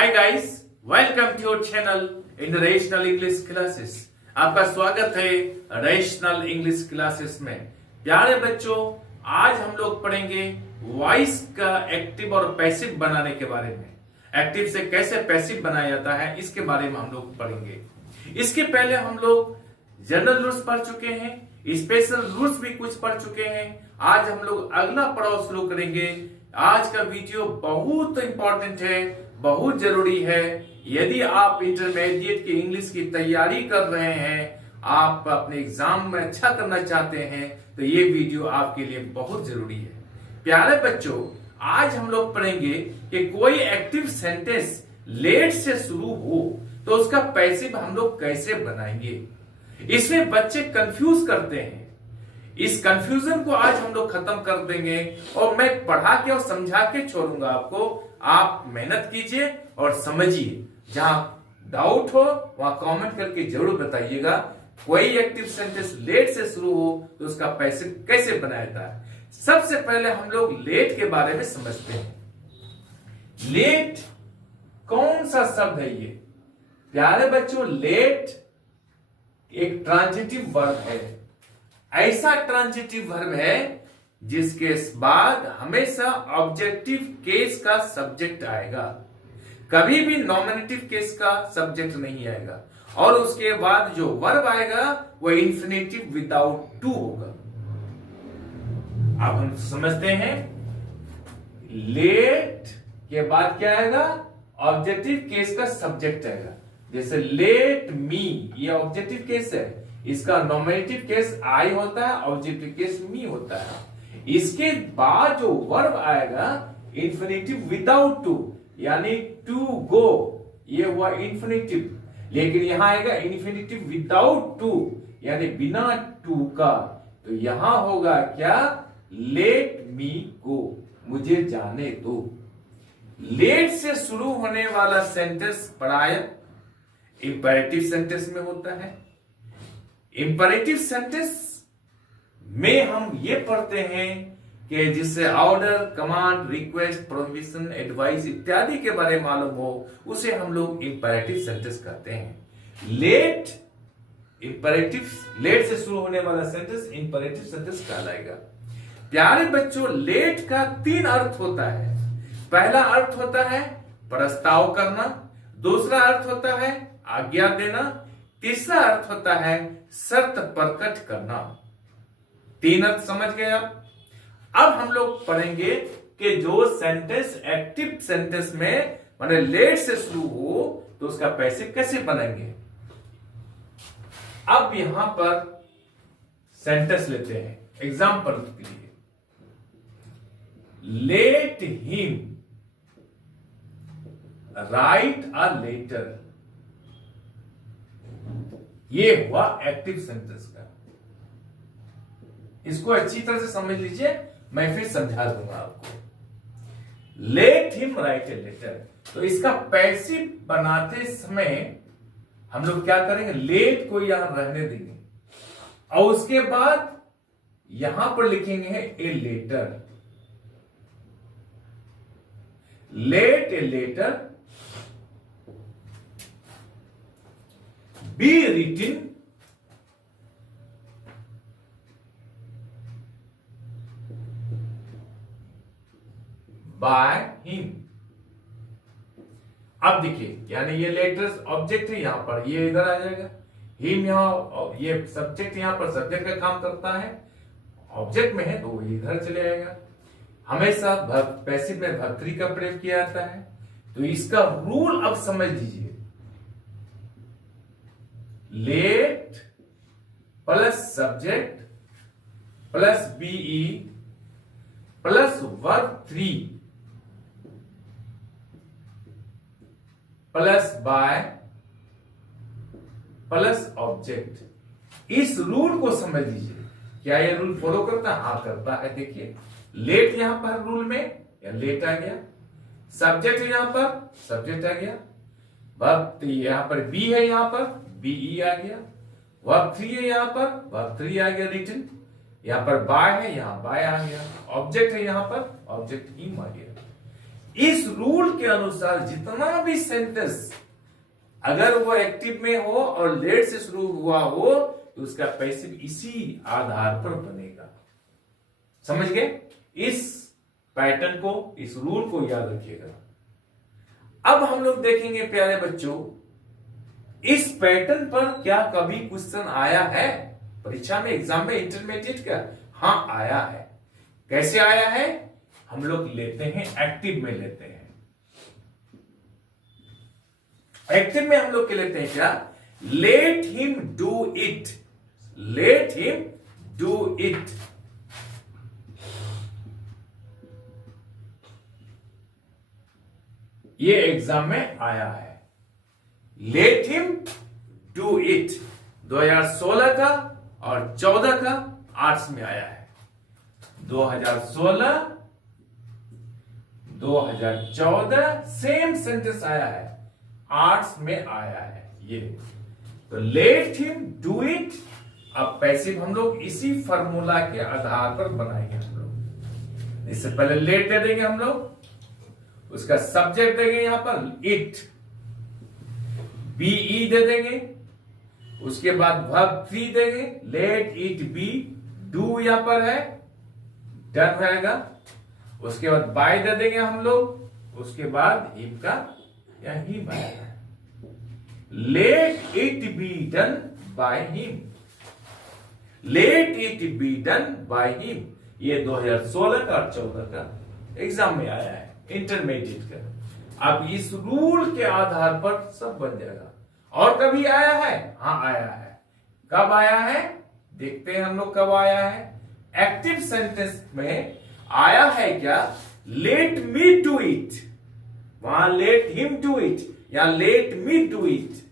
Hi guys, welcome to your channel in rational English classes. आपका स्वागत है rational English classes में। प्यारे बच्चों, आज हम लोग पढ़ेंगे वॉइस का एक्टिव और पैसिव बनाने के बारे में। एक्टिव से कैसे पैसिव बनाया जाता है इसके बारे में हम लोग पढ़ेंगे। इसके पहले हम लोग जनरल रूल्स पढ़ चुके हैं, स्पेशल रूल्स भी कुछ पढ़ चुके हैं। आज हम लोग अगला पड़ाव शुरू करेंगे। आज का वीडियो बहुत इंपॉर्टेंट है, बहुत जरूरी है। यदि आप इंटरमीडिएट की इंग्लिश की तैयारी कर रहे हैं, आप अपने एग्जाम में अच्छा करना चाहते हैं, तो ये वीडियो आपके लिए बहुत जरूरी है। प्यारे बच्चों, आज हम लोग पढ़ेंगे कि कोई एक्टिव सेंटेंस लेट से शुरू हो तो उसका पैसिव हम लोग कैसे बनाएंगे। इसमें बच्चे कंफ्यूज करते हैं। इस कंफ्यूजन को आज हम लोग खत्म कर देंगे और मैं पढ़ा के और समझा के छोड़ूंगा आपको। आप मेहनत कीजिए और समझिए। जहां डाउट हो वहां कमेंट करके जरूर बताइएगा। कोई एक्टिव सेंटेंस लेट से शुरू हो तो उसका पैसिव कैसे बनाया जाता है। सबसे पहले हम लोग लेट के बारे में समझते हैं। लेट कौन सा शब्द है ये? प्यारे बच्चों, लेट एक ट्रांजिटिव वर्ब है। ऐसा ट्रांजिटिव वर्ब है जिसके बाद हमेशा ऑब्जेक्टिव केस का सब्जेक्ट आएगा, कभी भी नॉमिनेटिव केस का सब्जेक्ट नहीं आएगा। और उसके बाद जो वर्ब आएगा वो इंफिनिटिव विदाउट टू होगा। अब हम समझते हैं, लेट के बाद क्या आएगा? ऑब्जेक्टिव केस का सब्जेक्ट आएगा। जैसे लेट मी, ये ऑब्जेक्टिव केस है, इसका नॉमिनेटिव केस आई होता है, ऑब्जेक्टिव केस मी होता है। इसके बाद जो वर्ब आएगा इंफिनिटिव विदाउट टू, यानी टू गो, ये हुआ इंफिनिटिव। लेकिन यहां आएगा इंफिनिटिव विदाउट टू, यानी बिना टू का। तो यहां होगा क्या? लेट मी गो, मुझे जाने दो। लेट से शुरू होने वाला सेंटेंस पढ़ाया इंपेरेटिव सेंटेंस में होता है। इंपेरेटिव सेंटेंस में हम ये पढ़ते हैं कि जिससे order, command, request, prohibition, advice इत्यादि के बारे में मालूम हो, उसे हम लोग इंपेरेटिव सेंटेंस कहते हैं। लेट से शुरू होने वाला सेंटेंस इंपेरेटिव सेंटेंस कहलाएगा। प्यारे बच्चों, लेट का 3 अर्थ होता है। पहला अर्थ होता है प्रस्ताव करना, दूसरा अर्थ होता है आज्ञा देना, तीसरा अर्थ होता है शर्त प्रकट करना। 3 अर्थ समझ गए आप? अब हम लोग पढ़ेंगे कि जो सेंटेंस एक्टिव सेंटेंस में माने लेट से शुरू हो तो उसका पैसिव कैसे बनाएंगे। अब यहां पर सेंटेंस लेते हैं एग्जांपल के लिए। Let him write a letter, ये हुआ एक्टिव सेंटेंस का। इसको अच्छी तरह से समझ लीजिए, मैं फिर समझा दूंगा आपको। Let him write a letter, तो इसका पैसिव बनाते समय हम लोग क्या करेंगे? लेट को यहां रहने देंगे और उसके बाद यहां पर लिखेंगे a letter. Let a letter be written by him। अब देखिए, यानी ये लेटर्स ऑब्जेक्ट है, यहां पर ये इधर आ जाएगा। हिम यहां, ये सब्जेक्ट, यहां पर सब्जेक्ट का काम करता है, ऑब्जेक्ट में है तो इधर चले आएगा। हमेशा पैसिव में भर्तरी का प्रयोग किया जाता है। तो इसका रूल अब समझ लीजिए। Let plus subject plus B E plus verb 3 plus by plus object. इस रूल को समझ लीजिए। क्या यह रूल फॉलो करता है? हाँ, करता है। देखिए, लेट यहां पर रूल में, या लेट आ गया, सब्जेक्ट यहां पर सब्जेक्ट आ गया, वर्ब यहां पर बी है, यहां पर बीई आ गया, वर्ब 3 है, यहां पर वर्ब 3 आ गया रिटन, यहां पर बाय है, यहां बाय आ गया, ऑब्जेक्ट है, यहां पर ऑब्जेक्ट हिम आ गया। इस रूल के अनुसार जितना भी सेंटेंस अगर वो एक्टिव में हो और लेट से शुरू हुआ हो तो उसका पैसिव इसी आधार पर बनेगा। समझ गए? इस पैटर्न को, इस रूल को याद रखिएगा। अब हम लोग देखेंगे प्यारे बच्चों, इस पैटर्न पर क्या कभी क्वेश्चन आया है परीक्षा में, एग्जाम में, इंटरमीडिएट का? हाँ आया है। कैसे आया है? हम लोग लेते हैं एक्टिव में लेते हैं। एक्टिव में हम लोग के लेते हैं क्या? Let him do it, let him do it. ये एग्जाम में आया है। लेट हिम डू इट 2016 का और 14 का आर्ट्स में आया है। 2016 2014 सेम सेंटेंस आया है, आर्ट्स में आया है ये। तो लेट हिम डू इट। अब पैसिव हम लोग इसी फॉर्मूला के आधार पर बनाएंगे हम लोग। इससे पहले लेट दे देंगे हम लोग, उसका सब्जेक्ट देंगे यहां पर इट, बीई दे देंगे, उसके बाद वर्ब 3 देंगे, लेट इट बी, डू यहां पर है, डन रहेगा। उसके बाद बाय दे देंगे हम लोग, उसके बाद हिम का या हिम आएगा। Late it be done by him, late it be done by him. ये 2016 का और 14 का एग्जाम में आया है, इंटरमीडिएट का। अब इस रूल के आधार पर सब बन जाएगा। और कभी आया है? हाँ आया है। कब आया है? देखते हैं हम लोग कब आया है। एक्टिव सेंटेंस में आया है क्या? लेट मी डू इट, वहां लेट हिम डू इट या late me do it.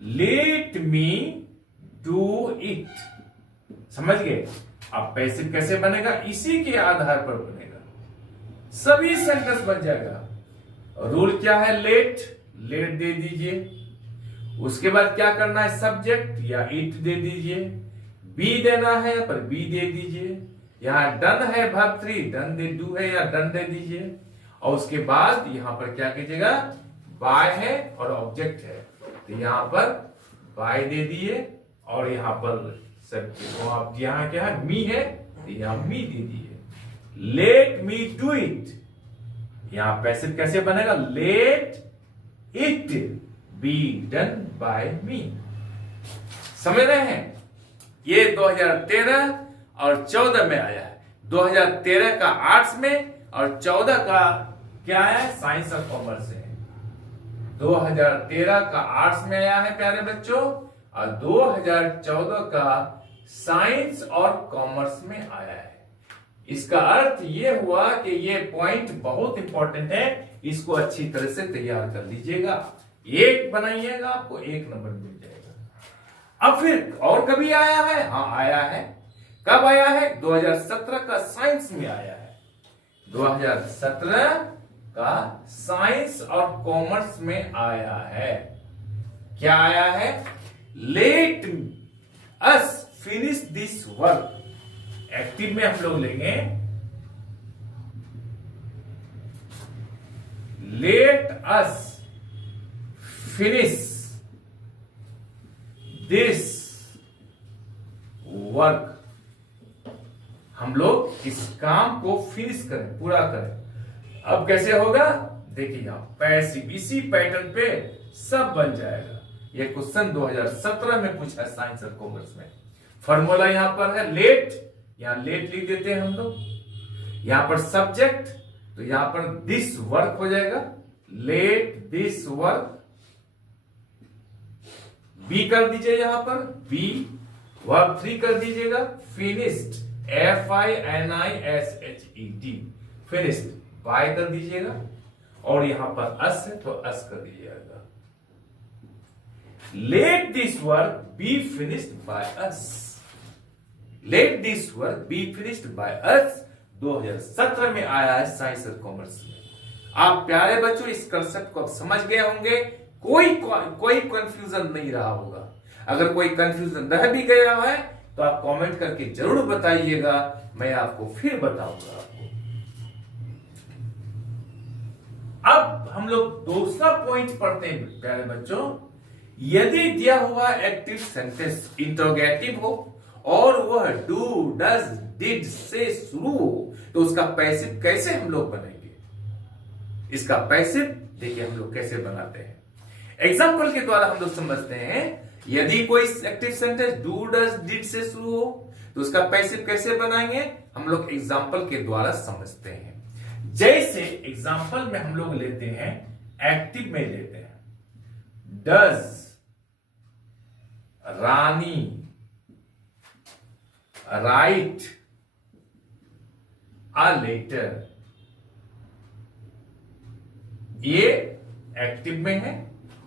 Late me do it, समझ गए? अब पैसिव कैसे बनेगा? इसी के आधार पर बनेगा, सभी सेंटेंस बन जाएगा। रूल क्या है? लेट, लेट दे दीजिए। उसके बाद क्या करना है? सब्जेक्ट या इट दे दीजिए। बी देना है पर बी दे दीजिए। यहां डन है वर्ब 3, डन दे, डू है या डन दे दीजिए। और उसके बाद यहां पर क्या कीजिएगा? बाय है और ऑब्जेक्ट है, तो यहां पर बाय दे दिए। और यहां पर सब आप यहां क्या है? मी है, तो यहां मी दे दिए। लेट मी डू इट, यहां पैसिव कैसे बनेगा? Let it be done by me. समझ रहे हैं? ये 2013 और 14 में आया है। 2013 का आर्ट्स में और 14 का क्या है? साइंस और कॉमर्स है। 2013 का आर्ट्स में आया है प्यारे बच्चों, और 2014 का साइंस और कॉमर्स में आया है। इसका अर्थ ये हुआ कि ये पॉइंट बहुत इंपॉर्टेंट है, इसको अच्छी तरह से तैयार कर लीजिएगा। एक बनाइएगा, आपको 1 नंबर मिल जाएगा। अब फिर और कभी आया है? हाँ आया है। कब आया है? 2017 का साइंस में आया है। 2017 का साइंस और कॉमर्स में आया है। क्या आया है? Let us finish this work. Active में हम लोग लेंगे let us finish this work. हम लोग इस काम को फिनिश करें, पूरा करें। अब कैसे होगा? देखिए यहां पैसिव, इसी पैटर्न पे सब बन जाएगा। ये क्वेश्चन 2017 में पूछा है साइंस और कॉमर्स में। फॉर्मूला यहां पर है लेट, यहां लेट लिख देते हैं हम लोग। यहां पर सब्जेक्ट, तो यहां पर दिस वर्क हो जाएगा, लेट दिस वर्क। बी कर दीजिए, यहां पर बी वर्ब 3 कर दीजिएगा, फिनिश्ड, FINISHED, फिनिश्ड। बाय कर दीजिएगा, और यहां पर अस है तो अस कर दीजिएगा। Let this work be finished by us, let this work be finished by us. 2017 में आया है साइंस और कॉमर्स में। आप प्यारे बच्चों इस कंसेप्ट को समझ गए होंगे, कोई कंफ्यूजन नहीं रहा होगा। अगर कोई कंफ्यूजन रह भी गया है तो आप कमेंट करके जरूर बताइएगा, मैं आपको फिर बताऊंगा। हम लोग दूसरा पॉइंट पढ़ते हैं प्यारे बच्चों। यदि दिया हुआ एक्टिव सेंटेंस इंट्रोगेटिव हो और वह डू डज डिड से शुरू हो तो उसका पैसिव कैसे हम लोग बनाएंगे? इसका पैसिव देखिए हम लोग कैसे बनाते हैं, एग्जाम्पल के द्वारा हम लोग समझते हैं। यदि कोई active sentence do does did से शुरू हो तो उसका पैसिव कैसे बनाएंगे, हम लोग एग्जाम्पल के द्वारा समझते हैं। जैसे एग्जाम्पल में हम लोग लेते हैं, एक्टिव में लेते हैं, does Rani write a letter. ये एक्टिव में है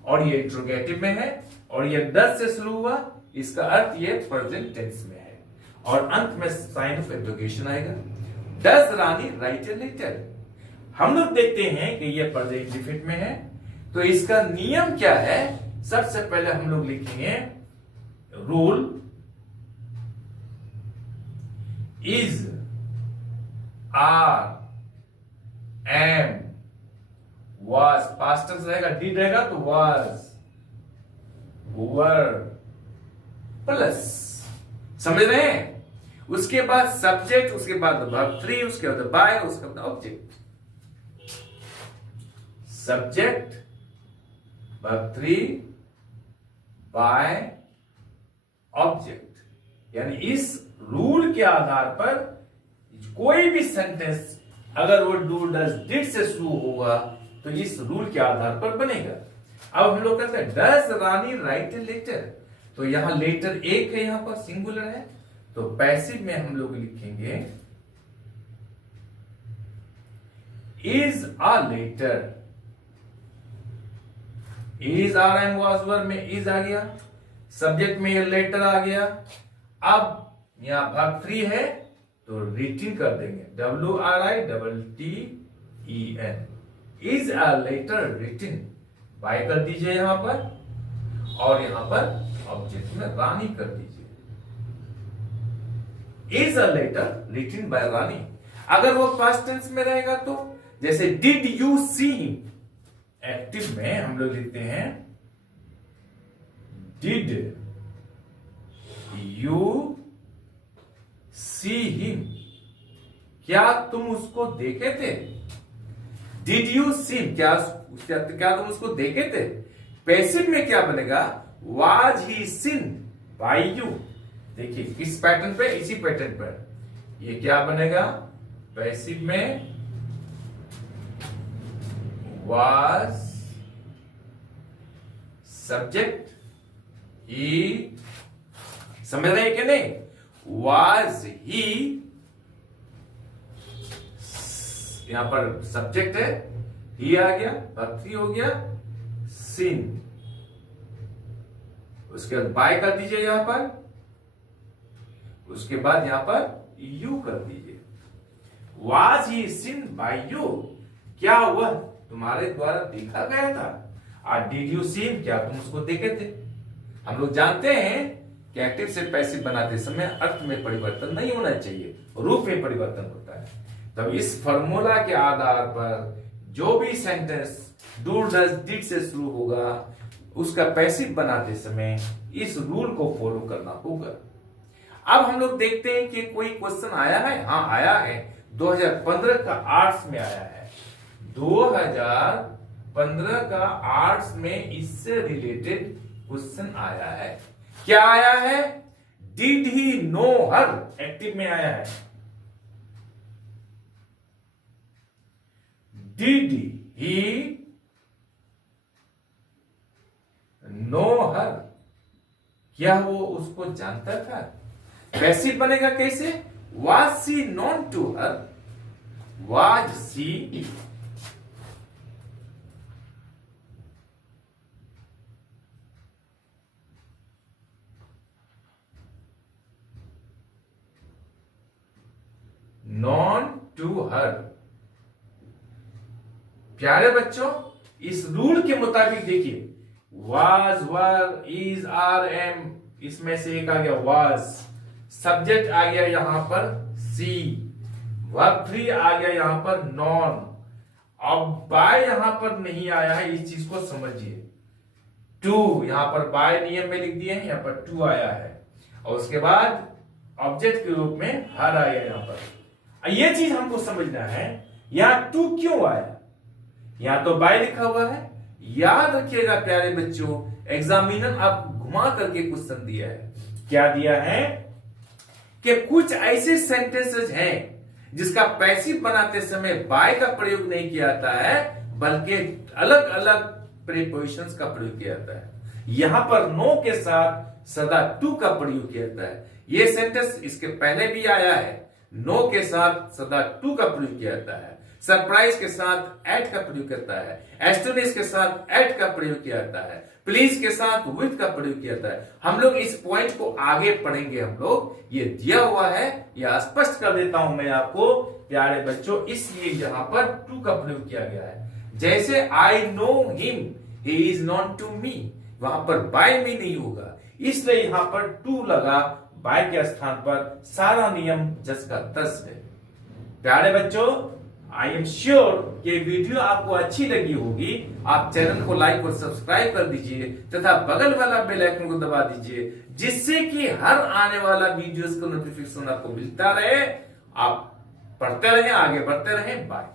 और ये इंट्रोगेटिव में है और ये डज से शुरू हुआ, इसका अर्थ ये प्रेजेंट टेंस में है और अंत में साइन ऑफ इंट्रोगेशन आएगा। Does Rani write a letter. हम लोग देखते हैं कि ये प्रेजेंट इंडेफिनिट में है, तो इसका नियम क्या है? सबसे पहले हम लोग लिखेंगे rule is are am was, past tense रहेगा, डिड रहेगा तो वाज वर प्लस, समझ रहे हैं? उसके बाद सब्जेक्ट, उसके बाद वर्ब 3, उसके बाद बाय, उसके बाद object. Subject verb 3 by object. यानी इस रूल के आधार पर कोई भी सेंटेंस अगर वो डू डज डिड से शुरू होगा तो इस रूल के आधार पर बनेगा। अब हम लोग कहते हैं does Rani write a letter, तो यहां लेटर एक है, यहां पर सिंगुलर है, तो पैसिव में हम लोग लिखेंगे is a letter. Is are am was were में इज आ गया, सब्जेक्ट में ये लेटर आ गया। अब यहां वर्ब 3 है तो रिटिन कर देंगे, WRITTEN, is a letter written, by कर दीजिए यहां पर और यहां पर ऑब्जेक्ट में रानी कर दीजिए, is a letter written by Rani. अगर वो पास्ट टेंस में रहेगा तो जैसे डिड यू सी, एक्टिव में हम लोग लिखते हैं डिड यू सी हिम, क्या तुम उसको देखे थे? डिड यू सी, क्या तुम उसको देखे थे? पैसिव में क्या बनेगा? Was he seen by you. देखिए किस पैटर्न पे, इसी पैटर्न पर ये क्या बनेगा? पैसिव में वाज सब्जेक्ट ही, समझ रहे हैं कि नहीं? वाज ही, यहां पर सब्जेक्ट है, ही आ गया, वर्ब 3 हो गया, सीन, उसके बाद बाय कर दीजिए यहां पर, उसके बाद यहां पर यू कर दीजिए। Was he seen by you, क्या वह तुम्हारे द्वारा देखा गया था? और डिड यू सीन, क्या तुम उसको देखे थे? हम लोग जानते हैं कि एक्टिव से पैसिव बनाते समय अर्थ में परिवर्तन नहीं होना चाहिए, रूप में परिवर्तन होता है। तब इस फॉर्मूला के आधार पर जो भी सेंटेंस डू डज डिड से शुरू होगा उसका पैसिव बनाते समय इस रूल को फॉलो करना होगा। अब हम लोग देखते हैं कि कोई क्वेश्चन आया है। हाँ आया है, 2015 का आर्ट्स में आया है। 2015 का आर्ट्स में इससे रिलेटेड क्वेश्चन आया है। क्या आया है? Did he know her, active में आया है। डिड ही नो हर, क्या वो उसको जानता था? पैसिव बनेगा कैसे? Was she known to her, was she known to her. प्यारे बच्चों इस रूल के मुताबिक देखिए, was were is are am, इसमें से एक आ गया वाज, सब्जेक्ट आ गया यहां पर सी, वर्ब 3 आ गया यहां पर नॉन, अब बाय यहां पर नहीं आया है, इस चीज को समझिए। टू यहां पर बाय नियम में लिख दिए हैं, यहां पर टू आया है और उसके बाद ऑब्जेक्ट के रूप में हर आया यहां पर। ये चीज हमको समझना है, यहां टू क्यों आया, यहां तो बाय लिखा हुआ है। याद रखिएगा प्यारे बच्चों, एग्जामिनर आप घुमा करके क्वेश्चन दिया है। क्या दिया है कि कुछ ऐसे सेंटेंसेस हैं जिसका पैसिव बनाते समय बाय का प्रयोग नहीं किया जाता है, बल्कि अलग अलग प्रीपोजिशंस का प्रयोग किया जाता है। यहां पर नो के साथ सदा टू का प्रयोग किया जाता है। यह सेंटेंस इसके पहले भी आया है, नो के साथ सदा टू का प्रयोग किया जाता है। सरप्राइज के साथ एट का प्रयोग करता है, एस्टोनिश के साथ एट का प्रयोग किया जाता है, प्लीज के साथ विथ का प्रयोग किया जाता है। हम लोग इस पॉइंट को आगे पढ़ेंगे, हम लोग ये दिया हुआ है, यह स्पष्ट कर देता हूं मैं आपको प्यारे बच्चों, इसलिए यहां पर टू का प्रयोग किया गया है। जैसे I know him, he is known to me, वहां पर बाय मी नहीं होगा, इसलिए यहां पर टू लगा, बाय के स्थान पर। सारा नियम जस का तस है। प्यारे बच्चों, आई एम श्योर ये वीडियो आपको अच्छी लगी होगी। आप चैनल को लाइक और सब्सक्राइब कर दीजिए तथा बगल वाला बेल आइकन को दबा दीजिए, जिससे कि हर आने वाला वीडियोस का नोटिफिकेशन आपको मिलता रहे। आप पढ़ते रहें, आगे बढ़ते रहें। बाय।